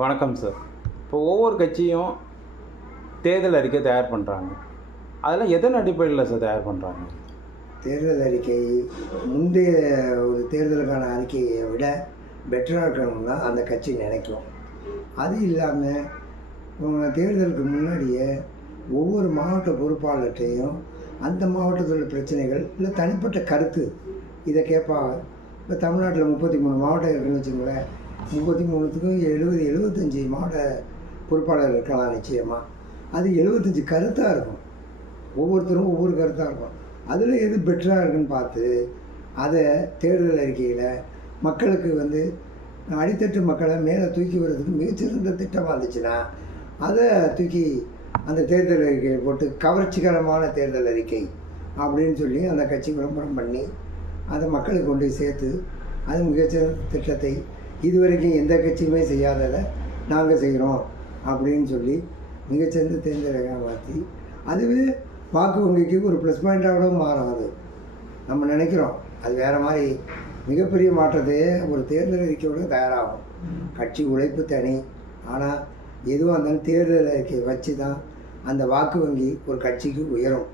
வணக்கம் சார் இப்போ ஒவ்வொரு கட்சியும் தேர்தல் அறிக்கை தயார் பண்ணுறாங்க அதெல்லாம் எதன் அடிப்படையில் சார் தயார் பண்ணுறாங்க தேர்தல் அறிக்கை முந்தைய ஒரு தேர்தலுக்கான அறிக்கையை விட பெட்டராக இருக்கணும்னு தான் அந்த கட்சி நினைக்கும். அது இல்லாமல் தேர்தலுக்கு முன்னாடியே ஒவ்வொரு மாவட்ட பொறுப்பாளர்கிட்டையும் அந்த மாவட்டத்தில் உள்ள பிரச்சனைகள் இல்லை தனிப்பட்ட கருத்து இதை கேட்பாங்க. இப்போ தமிழ்நாட்டில் முப்பத்தி மூணு மாவட்டம் இருக்குன்னு வச்சுக்கோங்களேன். முப்பத்தி மூணுத்துக்கும் எழுபது எழுபத்தஞ்சி மாவட்ட பொறுப்பாளர் இருக்கலாம் நிச்சயமாக அது எழுபத்தஞ்சி கருத்தாக இருக்கும். ஒவ்வொருத்தரும் ஒவ்வொரு கருத்தாக இருக்கும். அதில் எது பெட்டராக இருக்குன்னு பார்த்து அதை தேர்தல் அறிக்கையில் மக்களுக்கு வந்து அடித்தட்டு மக்களை மேலே தூக்கி வர்றதுக்கு மிகச்சிறந்த திட்டமாக இருந்துச்சுன்னா அதை தூக்கி அந்த தேர்தல் அறிக்கையை போட்டு கவர்ச்சிகரமான தேர்தல் அறிக்கை அப்படின்னு சொல்லி அந்த கட்சி விளம்பரம் பண்ணி அதை மக்களுக்கு கொண்டு சேர்த்து அது மிகச்சிறந்த திட்டத்தை இதுவரைக்கும் எந்த கட்சியுமே செய்யாததை நாங்கள் செய்கிறோம் அப்படின்னு சொல்லி மிகச்சிறந்த தேர்ந்தெடுக்க மாற்றி அதுவே வாக்கு வங்கிக்கு ஒரு ப்ளஸ் பாயிண்ட்டாக கூட மாறும் அது நம்ம நினைக்கிறோம் அது வேறு மாதிரி மிகப்பெரிய மாற்றத்தையே ஒரு தேர்தல் அறிக்கையோட தயாராகும். கட்சி உழைப்பு தனி ஆனால் எதுவாக இருந்தாலும் தேர்தல் அறிக்கையை வச்சு தான் அந்த வாக்கு வங்கி ஒரு கட்சிக்கு உயரும்.